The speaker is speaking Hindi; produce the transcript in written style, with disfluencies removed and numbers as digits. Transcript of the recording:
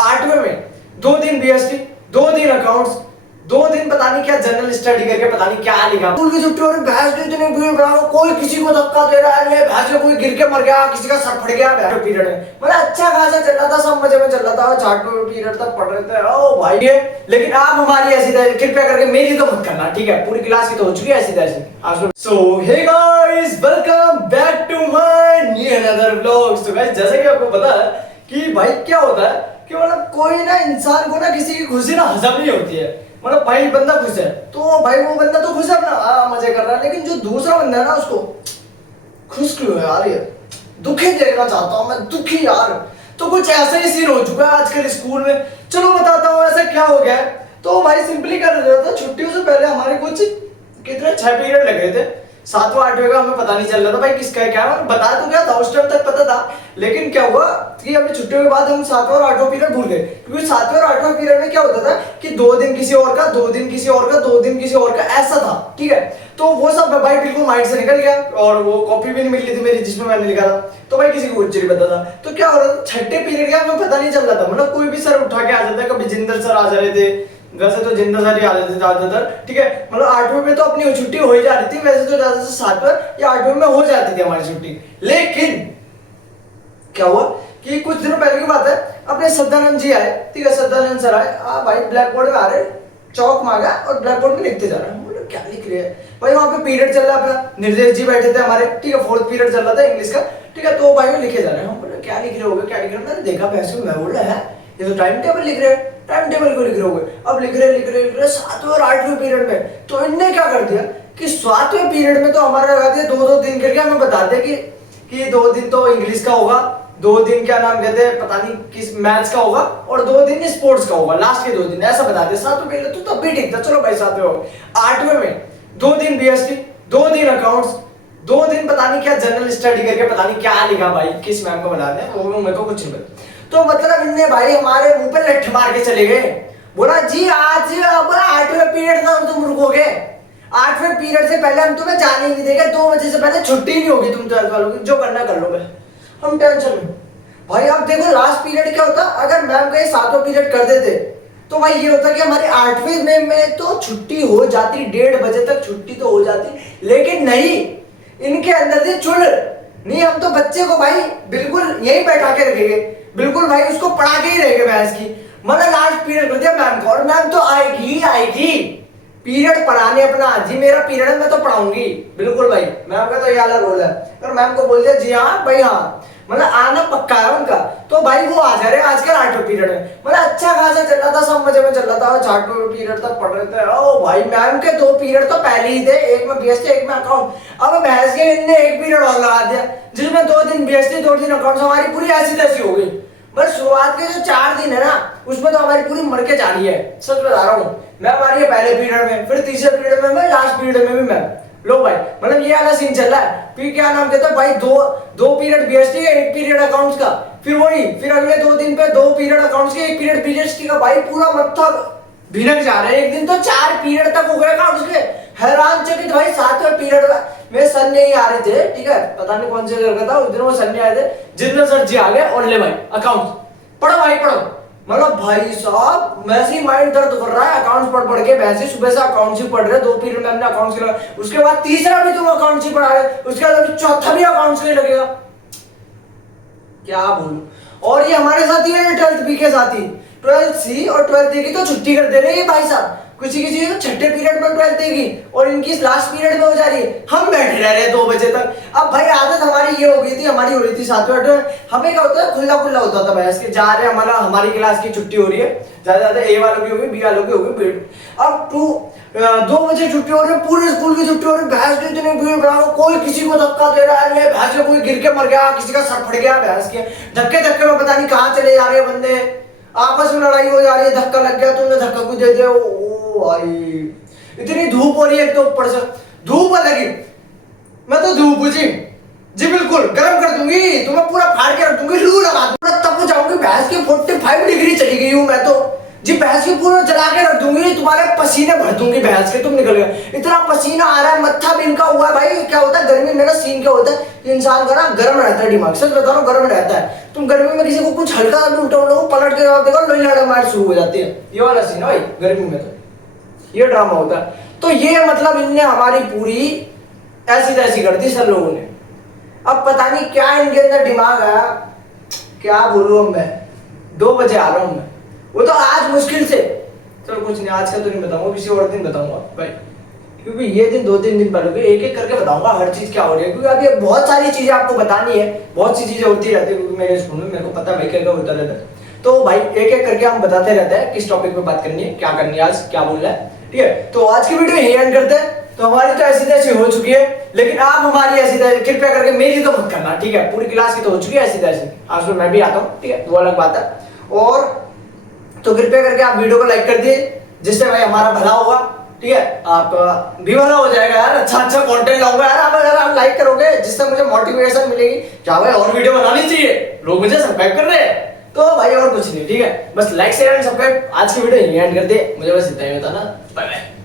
8वें में 2 दिन बीएसटी, 2 दिन अकाउंट्स, 2 दिन पता नहीं क्या जनरल स्टडी करके पता नहीं क्या लिखा। स्कूल की छुट्टी हो रही, भैंस ने इतनी भीड़ बढ़ाओ, कोई किसी को धक्का दे रहा है, भैंस में कोई गिर के मर गया, किसी का सर फट गया पीरियड में। मतलब अच्छा खासा चल रहा था, सब मजे में चल रहा था, चार्ट पीरियड तक पढ़ रहे थे। ओ भाई ये लेकिन आप हमारी ऐसी कृपया करके मेरी तो मत करना, ठीक है? पूरी क्लास की तो हो चुकी है ऐसी तैसी। So hey guys, welcome back to my new another vlog. So guys, जैसे कि आपको पता है कि भाई क्या होता है कि मतलब कोई ना इंसान को ना किसी की खुशी ना हजम नहीं होती है। मतलब भाई बंदा खुश है तो भाई वो बंदा तो खुश है अपना मजे कर रहा है, लेकिन जो दूसरा बंदा है ना उसको खुश क्यों है यार, ये दुखी देखना चाहता हूँ मैं, दुखी यार। तो कुछ ऐसा ही सीन हो चुका है आजकल स्कूल में। चलो बताता हूँ ऐसा क्या हो गया है। तो भाई सिंपली कर रहा था, छुट्टियों से पहले हमारे कुछ कितने 6 पीरियड लग रहे थे। 7वां 8वें का हमें पता नहीं चल रहा था भाई किसका है क्या है। बता तो क्या था उस टाइम तक पता था, लेकिन क्या हुआ कि हमें छुट्टियों के बाद हम 7वां और 8वां पीरियड भूल गए। क्योंकि 7वें और 8वां पीरियड में क्या होता था कि 2 दिन किसी और का, 2 दिन किसी और का, 2 दिन किसी और का, ऐसा था, ठीक है? तो वो सब भाई बिल्कुल माइंड से निकल गया और वो कॉपी भी नहीं मिल रही थी मेरी जिसमें मैंने लिखा था। तो भाई किसी को कुछ नहीं पता था। तो क्या हो रहा था, छठे पीरियड का हमें पता नहीं चल रहा था। मतलब कोई भी सर उठा के आ जाता है, कभी जिंदल सर आ जा रहे थे, वैसे तो जिंदा सारी आ जाते थे ज्यादातर, ठीक है? मतलब 8वें में तो अपनी छुट्टी हो ही जा रही थी, वैसे तो ज्यादा से 7वें या 8वें में हो जाती थी हमारी छुट्टी। लेकिन क्या हुआ कि कुछ दिनों पहले की बात है, अपने सदानंद जी आए, ठीक है? सदानंद सर आए, भाई ब्लैक बोर्ड में आ रहे, चौक मांगा और ब्लैक बोर्ड में लिखते जा रहे हैं। बोले क्या लिख रहे हैं भाई? वहां पे पीरियड चल रहा है अपना, निर्देश जी बैठे थे हमारे, ठीक है? 4th पीरियड चल रहा था इंग्लिश का, ठीक है? तो भाई लिखे जा रहे हैं। हम बोले क्या लिख रहे होगे, क्या लिख रहे हो? मैंने देखा पैसे, मैं बोला है ये तो टाइम टेबल लिख रहे हैं, टाइम टेबल को लिख रहे होगे। अब लिख रहे 7वें और 8वें पीरियड में। तो इनने क्या कर दिया कि 7वें पीरियड में तो हमारा लगा दिया 2-2 दिन करके, हमें बता दिया कि 2 दिन तो इंग्लिश का होगा, 2 दिन क्या नाम कहते हैं पता नहीं किस मैथ्स का होगा, और 2 दिन स्पोर्ट्स का होगा, लास्ट के 2 दिन ऐसा बता दिया। 7वें पीरियड तो तब भी ठीक था, चलो भाई 7वें हो गए। 8वें में 2 दिन बीएसटी, 2 दिन अकाउंट्स, 2 दिन पता नहीं क्या जनरल स्टडी करके पता नहीं क्या लिखा भाई, किस मैम को बता दें, वो मेरे को कुछ नहीं पता। तो मतलब इनने भाई हमारे मुंह पे लठ मार के चले गए। बोला जी आज अब 8वें पीरियड था, तुम रुकोगे? 8वें पीरियड से पहले हम तुम्हें जाने ही नहीं देंगे, 2 बजे से पहले छुट्टी नहीं होगी, तुम 12th वालों की, जो करना कर लोगे। हम टेंशन में भाई। अब देखो लास्ट पीरियड क्या होता, अगर मैम का 7वां पीरियड कर देते तो भाई ये होता कि हमारी 8वें में तो छुट्टी हो जाती, 1:30 बजे तक छुट्टी तो हो जाती। लेकिन नहीं, इनके अंदर से चुल नहीं, हम तो बच्चे को भाई बिल्कुल यही बैठा के रखेंगे, बिल्कुल भाई उसको पढ़ा के ही रहेंगे भैंस की। मतलब लास्ट पीरियड कर दिया मैम को, और मैम तो आएगी ही आएगी पीरियड पढ़ाने अपना। जी मेरा पीरियड है, मैं तो पढ़ाऊंगी बिल्कुल भाई। मैम का तो ये वाला रोल है, अगर मैम को बोल दिया जी हाँ भाई हाँ, मतलब आना पक्का है उनका, तो भाई वो आ जा रहे हैं आजकल 8वें पीरियड में। मतलब अच्छा खासा चल रहा था, सब मजे में चल रहा था, 8वें पीरियड तक पढ़ रहे थे। ओ भाई मैम के 2 पीरियड तो पहले ही थे, एक में बीएसटी एक में अकाउंट। अब भैंस के इनने 1 पीरियड और लगा दिया जिसमें 2 दिन बीएसटी 2 दिन अकाउंट, हमारी पूरी ऐसी तैसी हो गई। बस शुरुआत के जो 4 दिन है ना, उसमें तो हमारी पूरी मर के जा रही है, सच बता रहा हूँ। मैं हमारी पहले पीरियड में, फिर तीसरे पीरियड में मैं, लास्ट पीरियड में भी मैं। लो भाई मतलब ये वाला सीन चल रहा है। फिर क्या नाम कहता है भाई, दो पीरियड बीएसटी का, 1 पीरियड अकाउंट्स का, फिर वही फिर अगले 2 दिन पे 2 पीरियड अकाउंट्स के, 1 पीरियड बीएसटी का। भाई पूरा मत्था भिनक जा रहा है। एक दिन तो 4 पीरियड तक हो गए अकाउंट्स के, हैरान चकित भाई। 7वें पीरियड में सर नहीं आ रहे थे, ठीक है? पता नहीं कौन से जगह था उस दिन, वो सर नहीं आए थे, जितने सर जी आ गए और ले भाई अकाउंट्स पढ़ो भाई पढ़ो। मतलब भाई साहब वैसे ही माइंड दर्द कर रहा है अकाउंट्स पढ़ पढ़ के। वैसे सुबह से अकाउंट्स ही पढ़ रहे, 2 पीरियड में हमने अकाउंट्स के, उसके बाद तीसरा भी तुम अकाउंट्स ही पढ़ा रहे, उसके बाद अभी चौथा भी अकाउंट्स के लगेगा, क्या बोलूं। और ये हमारे साथ ही है 12th बी के साथ ही, 12th सी और 12th ए की तो छुट्टी कर दे रहे हैं भाई साहब। किसी किसी तो छठे पीरियड में 12th ए की, और इनकी लास्ट पीरियड में हो जा रही है। हम बैठे रह रहे हैं 2 बजे तक। अब भाई आदत हमारी ये हो गई थी, हमारी हो रही थी 7वें 8वें, हमें क्या होता है खुला खुला होता था भैंस के, जा रहे हैं हमारा, हमारी क्लास की छुट्टी हो रही है, ज्यादा ज्यादा ए वालों की होगी, बी वालों की होगी। अब 2 बजे छुट्टी हो रही है, पूरे स्कूल की छुट्टी हो रही है, भैंस की इतनी भीड़ बढ़ाओ, कोई किसी को धक्का दे रहा है, भैंस में कोई गिर के मर गया, किसी का सर फट गया भैंस के, धक्के धक्के में पता नहीं कहाँ चले जा रहे हैं बंदे, आपस में लड़ाई हो जा रही है, धक्का लग गया, तुमने धक्का कुछ दे दिया। भाई इतनी धूप हो रही है, तो ऊपर से धूप लगी, मैं तो धूप जी बिल्कुल गर्म कर दूंगी, तुम्हें पूरा फाड़ के रख दूंगी, लू लगा दूंगी, तब जाऊंगी। भैंस की 45 डिग्री चली गई हूं मैं तो। जी भैंस के पूरा जला के रख दूंगी, तुम्हारे पसीने भर दूंगी भैंस के, तुम निकल गए। इतना पसीना आ रहा है, मत्था बिनका हुआ है भाई। क्या होता है गर्मी में ना, सीन क्या होता है, इंसान का ना गर्म रहता है दिमाग, सच बता रहा हूँ गर्म रहता है। तुम गर्मी में किसी को कुछ हल्का सा भी उल्टा उल्टा पलट के देखो, लोही मार शुरू हो जाती है। ये वाला सीन है भाई गर्मी में, तो ये ड्रामा होता है। तो ये मतलब इनने हमारी पूरी ऐसी तैसी कर दी सब लोगों ने। अब पता नहीं क्या इनके अंदर दिमाग है, क्या बोलूं मैं। 2 बजे आ रहा हूं मैं, वो तो आज मुश्किल से, चलो कुछ नहीं आज का तो नहीं बताऊंगा, किसी और दिन बताऊंगा भाई, क्योंकि ये दिन 2-3 दिन पहले एक एक करके बताऊंगा हर चीज क्या हो रही है। क्योंकि अभी बहुत सारी चीजें आपको बतानी है, बहुत सी चीजें होती रहती है, क्योंकि मेरे स्कूल में मेरे को पता है भाई क्या क्या होता रहता है। तो भाई एक एक करके हम बताते रहते हैं किस टॉपिक पे बात करनी है, क्या करनी है, आज क्या बोलना है, ठीक है। तो आज की वीडियो यही एंड करते हैं। तो हमारी तो ऐसी तैसी हो चुकी है, लेकिन आप हमारी ऐसी तैसी कृपया करके मेरी तो मत करना, ठीक है। पूरी क्लास की तो हो चुकी है ऐसी तैसी, आज तो मैं भी आता हूँ, ठीक है, वो अलग बात है। और तो कृपया करके आप वीडियो को लाइक कर दिए, जिससे भाई हमारा भला होगा, ठीक है। आप भी भला हो जाएगा यार, अच्छा अच्छा कंटेंट लाऊंगा यार। आप अगर आप लाइक करोगे जिससे मुझे मोटिवेशन मिलेगी, क्या भाई और वीडियो बनानी चाहिए, लोग मुझे सब्सक्राइब कर रहे हैं, तो भाई और कुछ नहीं, ठीक है। बस लाइक शेयर एंड सब्सक्राइब। आज की वीडियो यहीं एंड कर दे, मुझे बस इतना ही बताना। Bye bye.